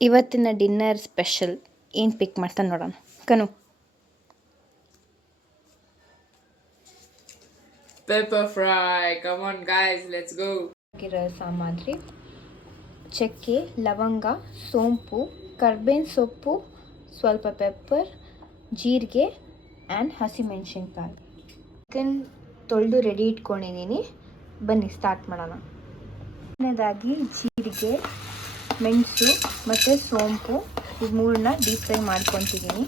ಇವತ್ತಿನ dinner special ಏನು pick ಮಾಡ್ತಾನೆ ನೋಡೋಣ. ಕನು pepper fry. Come on guys, let's go. ಸಾಮಗ್ರಿ: ಚಕ್ಕೆ, ಲವಂಗ, ಸೋಂಪು, ಕರ್ಬೇವಿನ ಸೊಪ್ಪು, ಸ್ವಲ್ಪ ಪೆಪ್ಪರ್, ಜೀರಿಗೆ ಆ್ಯಂಡ್ ಹಸಿಮೆಣಸಿನ್ಕಾಯಿ. ಚಿಕನ್ ತೊಳೆದು ರೆಡಿ ಇಟ್ಕೊಂಡಿದ್ದೀನಿ. ಬನ್ನಿ ಸ್ಟಾರ್ಟ್ ಮಾಡೋಣ. ಮೊದಲನೇದಾಗಿ ಜೀರಿಗೆ, ಮೆಣಸು ಮತ್ತು ಸೋಂಪು ಈ ಮೂರನ್ನ ಡೀಪ್ ಫ್ರೈ ಮಾಡ್ಕೊತಿದ್ದೀನಿ.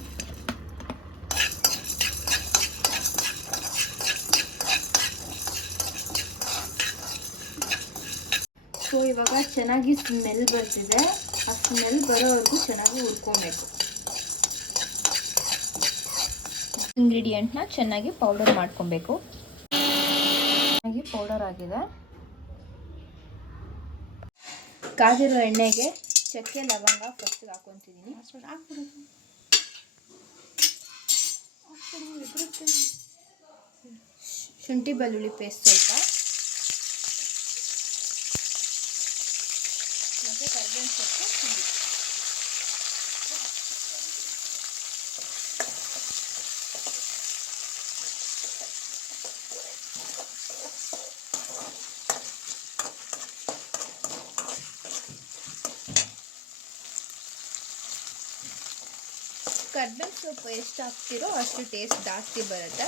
ಸೊ ಇವಾಗ ಚೆನ್ನಾಗಿ ಸ್ಮೆಲ್ ಬರ್ತಿದೆ. ಆ ಸ್ಮೆಲ್ ಬರೋವರೆಗೂ ಚೆನ್ನಾಗಿ ಹುರ್ಕೊಬೇಕು. ಇಂಗ್ರೀಡಿಯೆಂಟ್ನ ಚೆನ್ನಾಗಿ ಪೌಡರ್ ಮಾಡ್ಕೊಬೇಕು. ಚೆನ್ನಾಗಿ ಪೌಡರ್ ಆಗಿದೆ. ಕಾದಿರೋ ಎಣ್ಣೆಗೆ ಚಕ್ಕೆ ಲವಂಗ ಫಸ್ಟಿಗೆ ಹಾಕೊತಿದ್ದೀನಿ. ಶುಂಠಿ ಬೆಳ್ಳುಳ್ಳಿ ಪೇಸ್ಟ್ ಸ್ವಲ್ಪ ಮತ್ತು ಕರ್ಬೇವಿನ ಸೊಪ್ಪು ಚಿಲ್ಲಿ. ಕರ್ಬೇವಿನ ಸೊಪ್ಪು ಎಷ್ಟು ಹಾಕ್ತಿರೋ ಅಷ್ಟು ಟೇಸ್ಟ್ ಜಾಸ್ತಿ ಬರುತ್ತೆ.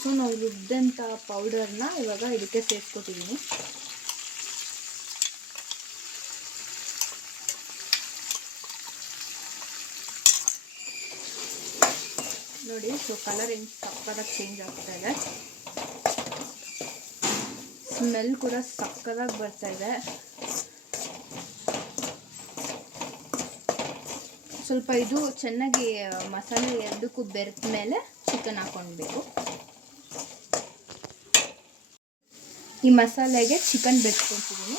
ಸೊ ನಾವು ರುಬ್ಬಿದಂಥ ಪೌಡರ್ನ ಇವಾಗ ಇದಕ್ಕೆ ಸೇರಿಸ್ಕೊತಿದ್ದೀನಿ. ನೋಡಿ, ಸೊ ಕಲರ್ ಹೆಂಗೆ ಸಕ್ಕತ್ತಾಗಿ ಚೇಂಜ್ ಆಗ್ತಾ ಇದೆ. ಸ್ಮೆಲ್ ಕೂಡ ಸಕ್ಕತ್ತಾಗಿ ಬರ್ತಾ ಇದೆ. ಸ್ವಲ್ಪ ಇದು ಚೆನ್ನಾಗಿ ಮಸಾಲೆ ಎರಡಕ್ಕೂ ಬೆರೆತ ಮೇಲೆ ಚಿಕನ್ ಹಾಕ್ಕೊಳ್ಬೇಕು. ಈ ಮಸಾಲೆಗೆ ಚಿಕನ್ ಬೆರೆಸ್ಕೊತಿದ್ದೀನಿ.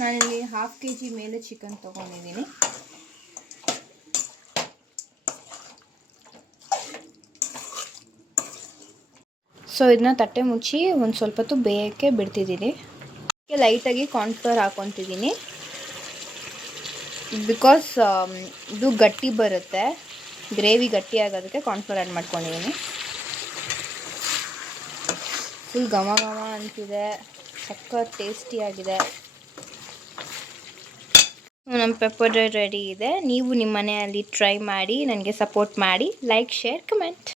ನಾನಿಲ್ಲಿ 1/2 kg ಮೇಲೆ ಚಿಕನ್ ತೊಗೊಂಡಿದ್ದೀನಿ. ಸೊ ಇದನ್ನ ತಟ್ಟೆ ಮುಚ್ಚಿ ಒಂದು ಸ್ವಲ್ಪ ಹೊತ್ತು ಬೇಯಕ್ಕೆ ಬಿಡ್ತಿದ್ದೀನಿ. ಲೈಟಾಗಿ ಕಾರ್ನ್ಫ್ಲೋರ್ ಹಾಕ್ಕೊತಿದ್ದೀನಿ. ಬಿಕಾಸ್ ಇದು ಗಟ್ಟಿ ಬರುತ್ತೆ, ಗ್ರೇವಿ ಗಟ್ಟಿ ಆಗೋದಕ್ಕೆ ಕಾರ್ನ್ಫ್ಲೋರ್ ಆ್ಯಡ್ ಮಾಡ್ಕೊಂಡಿದ್ದೀನಿ. ಫುಲ್ ಘಮ ಘಮ ಅಂತಿದೆ, ಸಕ್ಕತ್ ಟೇಸ್ಟಿಯಾಗಿದೆ. ನಮ್ಮ ಪೆಪ್ಪರ್ ಡ್ರೈ ರೆಡಿ ಇದೆ. ನೀವು ನಿಮ್ಮ ಮನೆಯಲ್ಲಿ ಟ್ರೈ ಮಾಡಿ ನನಗೆ ಸಪೋರ್ಟ್ ಮಾಡಿ. Like, share, comment.